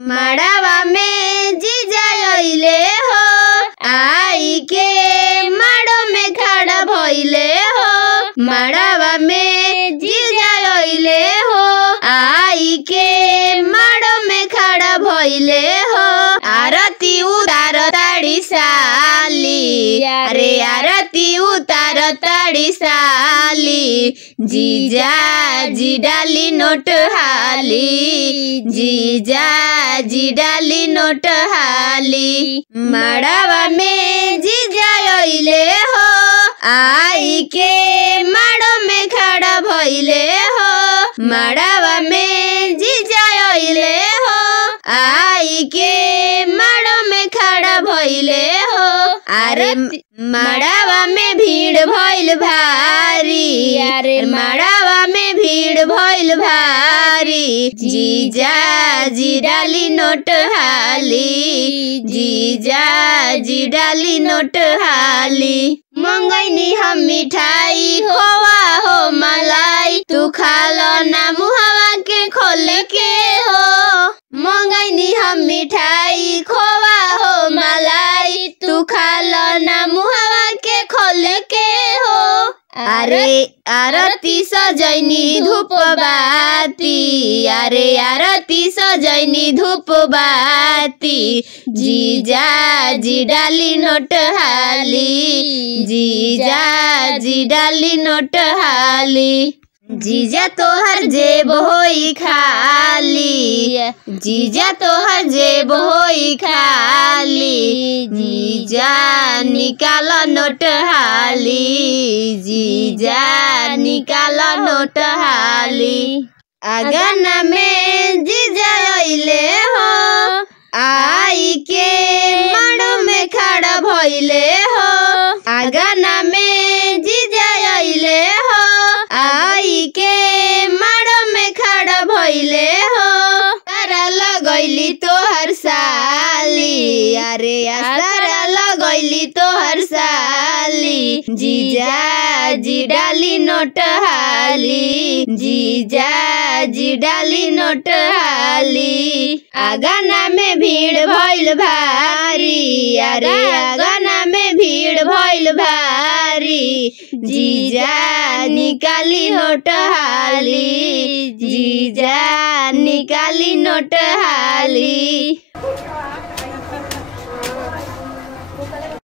मड़वा में जीजा अइले हो आई के माड़ो में खड़ा भइले हो। मड़वा में जीजा अइले हो आई के माड़ो में खड़ा भइले हो। आरती उतार ताड़ी साली, अरे आरती उतार ताड़ी साली। जीजा जी डाली नोट हाली, जीजा जी डाली नोट हाली। मड़वा में जीजा अइले हो आई के माड़ो में खड़ा भइले हो। मड़वा में जीजा अइले हो आई के माड़ो में खड़ा भइले हो। अरे मड़वा में भीड़ भइल भारी, अरे मड़वा में भीड़ भइल भारी। जीजा जी डाली नोट हाली, जीजा जी डाली नोट हाली। मंगैनी हम मिठाई खोवा हो मलाई, तू खालो ना मुहवा के खोल के हो। मंगैनी हम मिठाई खोवा हो मलाई, तू खालो ना मुहवा के खोल के हो। अरे आरती सजैनी धूप बाती, अरे आरती सजैनी धूप बाती। जीजा जी डाली नोट हाली, जीजा जी डाली नोट हाली। जीजा तोहर जेब होई खाली, जीजा तोहर जेब होई खाली। जीजा निकाल नोट हाली, जीजा निकाल नोट हाली। आंगन में जीजा अइले हो आई के माड़ो में खड़ा भइले हो। आंगन में जीजा अइले हो आई के माड़ो में खड़ा भइले हो। तारा लगैली तोहर साली, अरे तारा लगैली तोहर साली। जीजा जी डाली नोट हाली, जीजा जी डाली नोट हाली। आंगन में भीड़ भइल भारी, अरे आंगन में भीड़ भइल भारी। जीजा निकाली नोट हाली, जीजा निकाली नोट हाली।